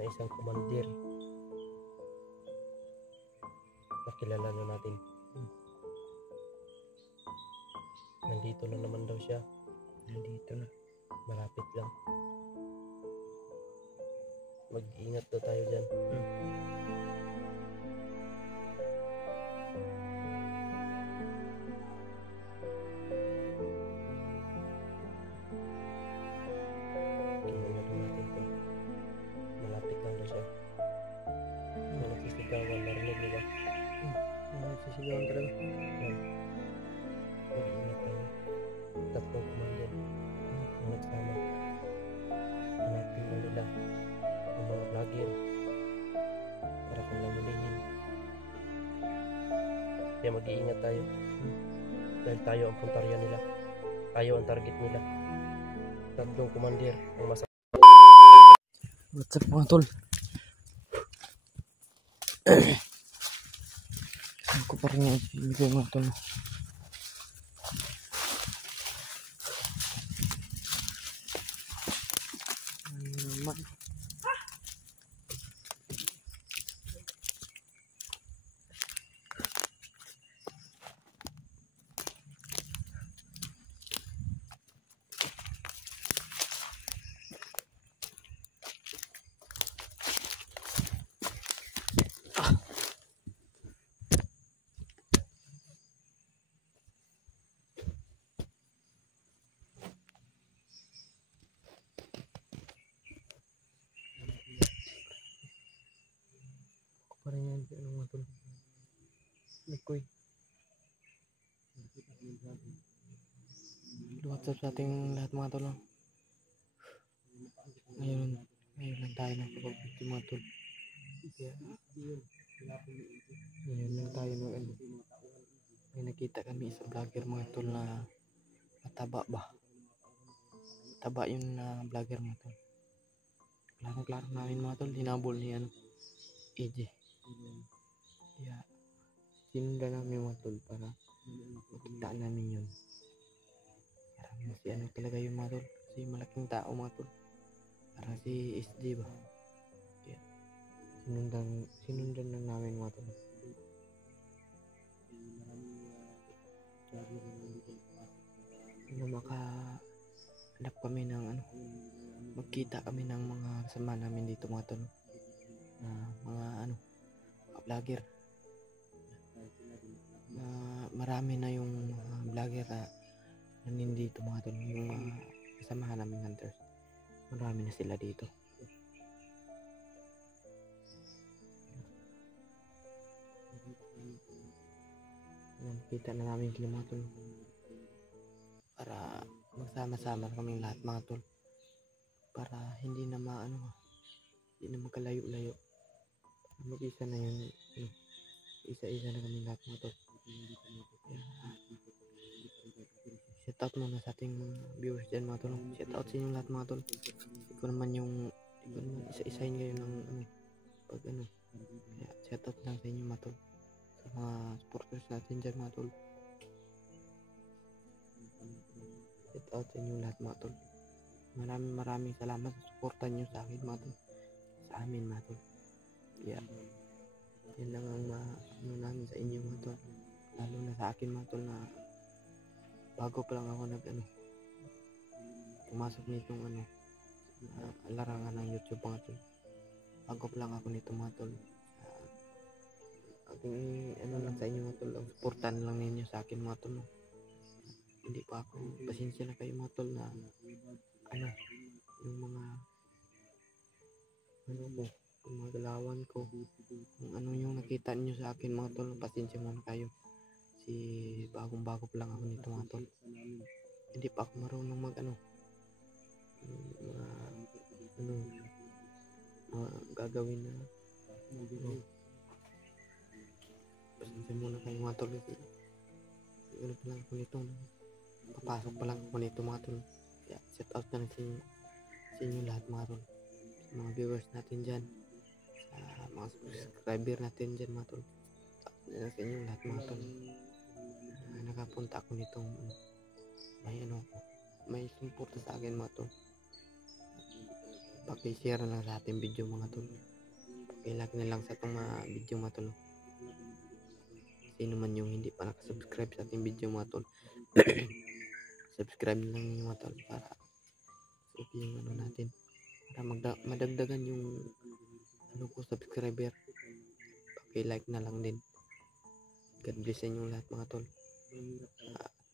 na isang komandir na kilala na natin. Nandito na naman daw siya. Nandito na. Malapit lang. Mag-ingat daw tayo dyan. Kilala na natin to. Malapit lang daw siya. May nagsisigawan. Narinig mo ba? May nagsisigawan talaga. Mag-ingat tayo. Tatlong komandir ang nagsama. Hanapin na nila ang mga vlogger para kanilang hulihin. Kaya mag-iingat tayo dahil tayo ang puntarya nila, tayo ang target nila. Tatlong komandir ang What's up mga tol? Ako pa rin yung video mga tol. Naman. Parang yan, ano mga tol? Likoy. What's up sa ating lahat mga tol? Ngayon lang tayo nakapag-video mga tol. Ngayon lang tayo may nakita kami sa vlogger mga tol na mataba ba? Mataba yung vlogger mga tol. Klaro namin mga tol, hinabol niya AJ. Kaya sinundan namin mga tol para makita namin yun. Parang si ano talaga yung mga tol, si malaking tao mga tol, parang si SJ ba. Kaya sinundan lang namin mga tol. Makahanap kami ng magkita kami ng mga kasama namin dito mga tol, mga vlogger. Marami na yung vlogger na nandito mga tol, yung kasamahan namin hunters. Marami na sila dito. Nakita na namin sila mga tol para magsama-sama kaming lahat mga tol, para hindi na hindi na magkalayo-layo. Mag-isa na yun, isa-isa na kami lahat mga tol. Shout out muna sa ating viewers dyan mga tol. Shout out sa inyo lahat mga tol. Hindi ko naman isa-isahin kayo ng pag kaya shout out lang sa inyo mga tol, sa mga supporters natin dyan mga tol. Shout out sa inyo lahat mga tol. Maraming salamat sa suporta nyo sa akin mga tol, sa amin mga tol. Yan lang ang namin sa inyo mga tol, lalo na sa akin mga tol, na bago pa lang ako pumasok nitong larangan ng YouTube mga tol. Bago pa lang ako nito mga tol. Aking lang sa inyo mga tol, ang suportahan lang ninyo sa akin mga tol. Hindi pa ako, pasensya na kayo mga tol na yung mga yung mga galawan ko, kung ano yung nakita niyo sa akin mga tol, pasensya muna kayo. Bagong-bago pa lang ako nito mga tol. Hindi pa ako marunong gagawin na pasensya muna kayo mga tol. Ano pa lang ako nito, papasok pa lang ako nito mga tol. Kaya shout out na sa inyo lahat mga tol, sa mga viewers natin dyan, sa mga subscriber natin dyan mga tol. Sa inyo lahat mga tol. Nakapunta ako nitong may suporta sa akin mga tol. paki-share na lang sa ating video mga tol. Paki-like na lang sa itong mga video mga tol. Sino man yung hindi pa nakasubscribe sa ating video mga tol. Subscribe na lang yung mga tol para yung ano natin, para madagdagan yung ano ko subscriber. Paki-like na lang din. God bless sa inyong lahat mga tol.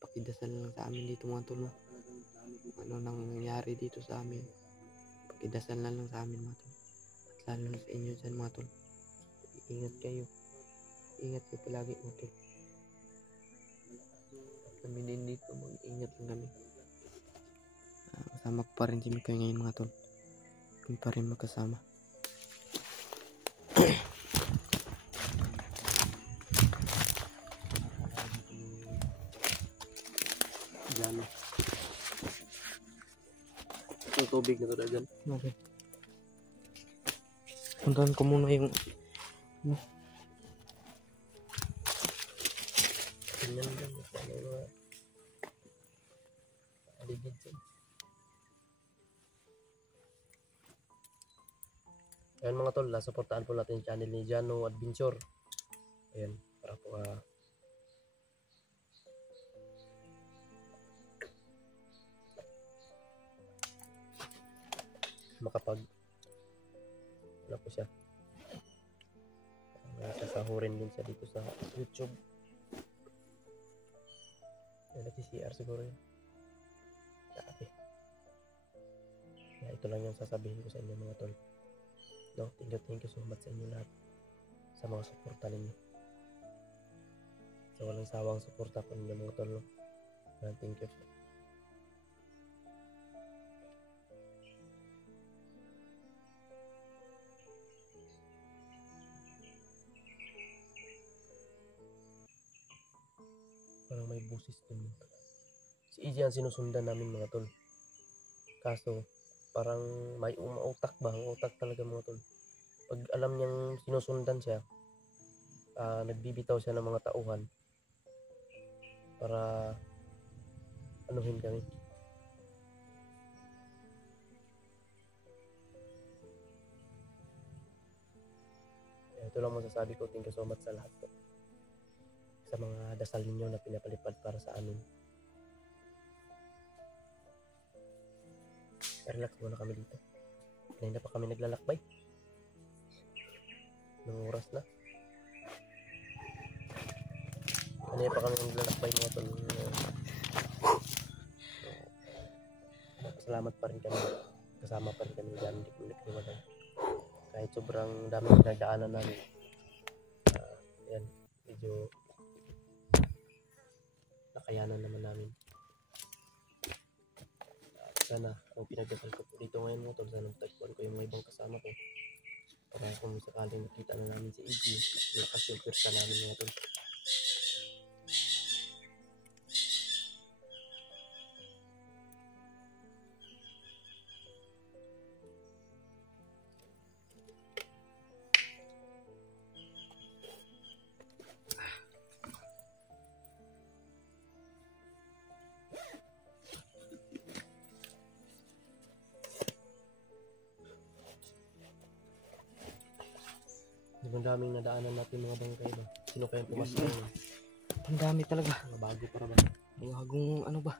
Pakidasal na lang sa amin dito mga tol. Ano nang nangyari dito sa amin, pakidasal na lang sa amin mga tol. At lalo na sa inyo dyan mga tol. Ingat kayo. Ingat kayo palagi mga tol. Kami din dito, mag-ingat lang kami. Kasama ko pa rin si Mikoy ngayon mga tol. Kami pa rin magkasama. Diyan. Yung tubig na to dyan. Okay. Puntahan ko muna yung Ganyan lang. Ano mga aligid dyan. Ayan mga tol, supportaan po natin yung channel ni Jano Adventure. Ayan, para po makapag ano po siya, sasahurin din siya dito sa YouTube. Nag-CR siguro yun. Sabi. Ito lang yung sasabihin ko sa inyo mga tol. No, thank you so much sa inyo lahat sa mga suporta ninyo. Sa walang sawang suporta po ninyo mga tol. No? Thank you. Parang may busis dun. Si Easy ang sinusundan namin mga tol. Kaso parang may utak ba? Utak talaga mga tol. Pag alam niyang sinusundan siya, nagbibitaw siya ng mga tauhan para anuhin kami. Ito lang masasabi ko. Thank you so much sa lahat po. Sa mga dasal ninyo na pinapalipad para sa amin. Relax muna kami dito. Kanina pa kami naglalakbay. Nung oras na. Kanina pa kami naglalakbay mga tol. Salamat pa rin kami. Kasama pa rin kami dyan. Hindi kami naghiwalay. Kahit sobrang dami pinagdaanan namin. Yan. Medyo nakayanan naman namin. Sana ang pinagdasal ko po dito ngayon mga tol, sana matagpuan ko yung may ibang kasama ko para kung sakaling nakita na namin si Iggy, lakas yung pwersa namin mga tol. Ang daming nadaanan natin mga bangkay ba? Sino kayang pumasok ngayon? ang dami talaga. Mga bago para ba? Bagong ano ba?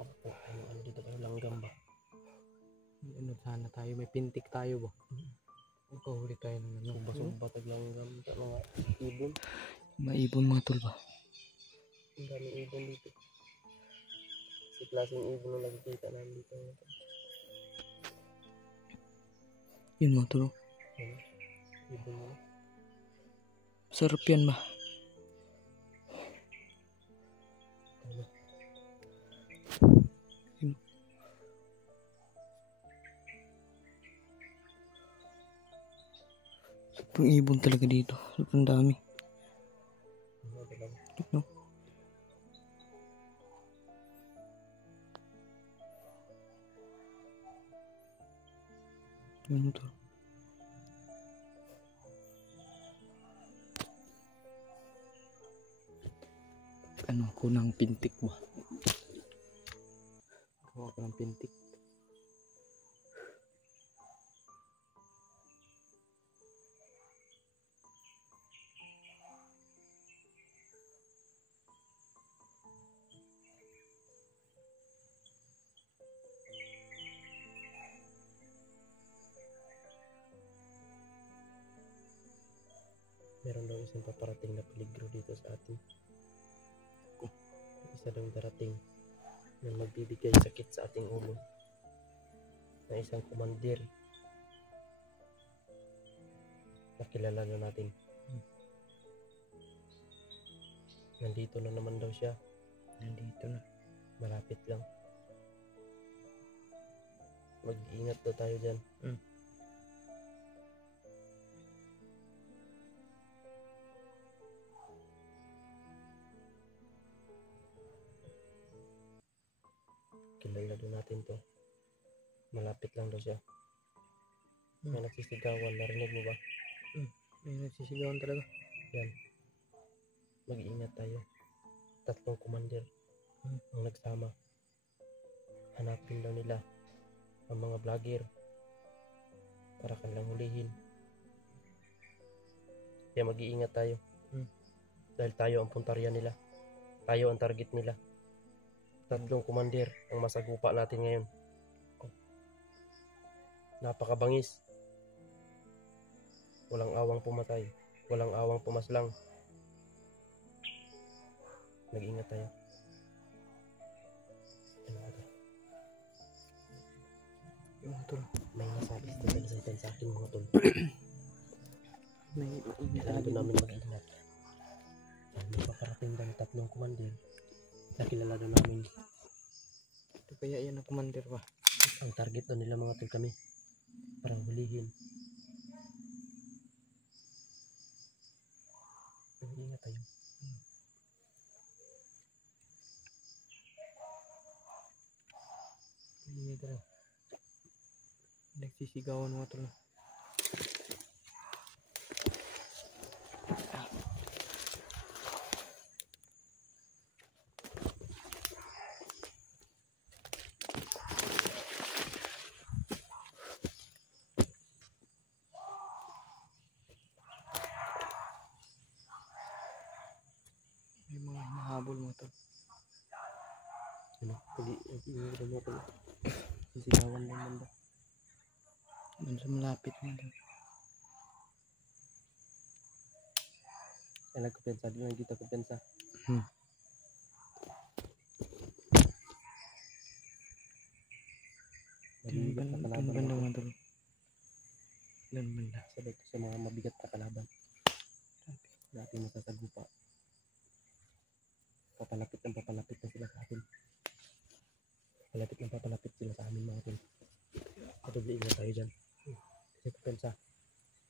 Ano dito tayo? Langgam ba? Ano sana tayo? May pintik tayo ba? Magkahuli tayo ng ano? Sumba-sumba taglanggam. Mga ibon. May ibon mga tol ba? Ang daming ibon dito. Si klaseng ibon na nakikita namin dito. Yun mga tol. Ibon mo. Sarap yan ba? Yun. Sobrang ibon talaga dito. Sobrang dami. No? Ano to? ako ng pintik ba. Gawa ako ng pintik. Meron daw isang paparating na peligro dito sa atin. Isa daw darating na magbibigay sakit sa ating ulo, na isang komandir na kilala na natin. Nandito na naman daw siya. Nandito na. Malapit lang. Mag-ingat daw tayo dyan. Kilala daw natin to. Malapit lang daw siya. May nagsisigawan. Narinig mo ba? May nagsisigawan talaga. Yan. Mag-iingat tayo. 3 komandir ang nagsama. Hanapin daw nila ang mga vlogger para kanilang hulihin. Kaya mag-iingat tayo. Dahil tayo ang puntarya nila. Tayo ang target nila. 3 komandir ang masagupa natin ngayon. Napakabangis. Walang awang pumatay. Walang awang pumaslang. Mag-ingat tayo. Yung tol. May nasabi sa akin mga tol. May Kailangan doon namin mag-ingat. May paparating daw 3 komandir. Nakilala daw namin. Ito kaya yan ang commander ba? Ang target daw nila mga tol kami. Parang hulihin. Mag-ingat tayo. Hindi talaga. Nagsisigawan mga tol. May mga hinahabol mga tol. Ano? Pag-iingat mo tol. Sisigawan lang banda. Doon sa malapit mga tol. Ay nagkupensa. Di na kita kupensa. Mabibigat na Doon kalaban. banda mga tol. Doon banda. Sabay ko sa mga mabigat na kalaban. Dati masasagupa. Papalapit na sila sa atin. Papalapit sila sa amin mga tol. Patubli na tayo dyan. Kasi kupensa.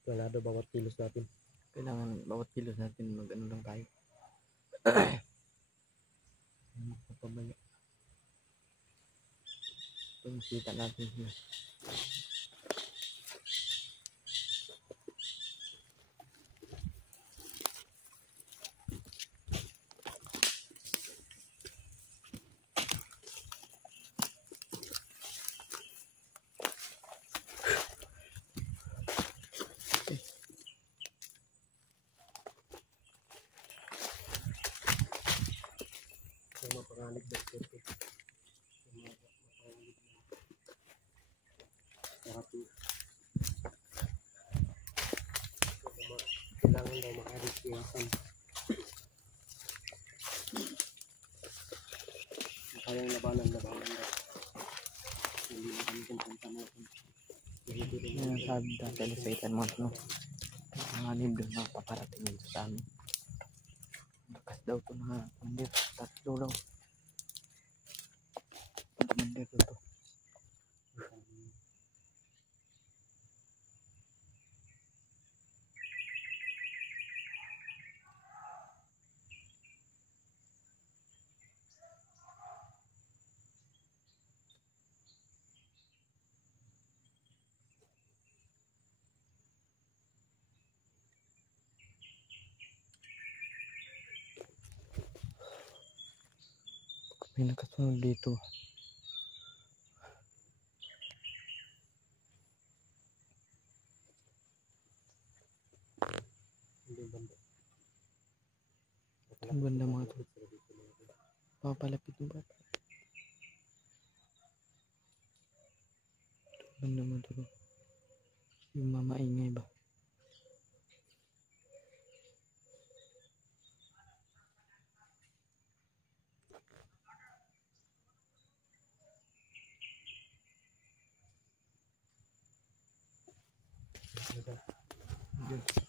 Planado bawat kilos natin. Kailangan bawat kilos natin mag-ano lang tayo. Pabaya. Ito makita natin sila. Yung mapangalig na ito. Kailangan daw makalis iwasan. Kayang labanan daw. Hindi na kami kumpanta mo. Yan ang sabi natin sa itan mga tol. Mga nibdo na paparating dito sa amin. Lakas daw ito na commander. 3 lang. Commander ito. May nakasunod dito. Ang banda mga tol. Papalapit ng bata. Banda mga tol. Yung mamaingay ba? Yes.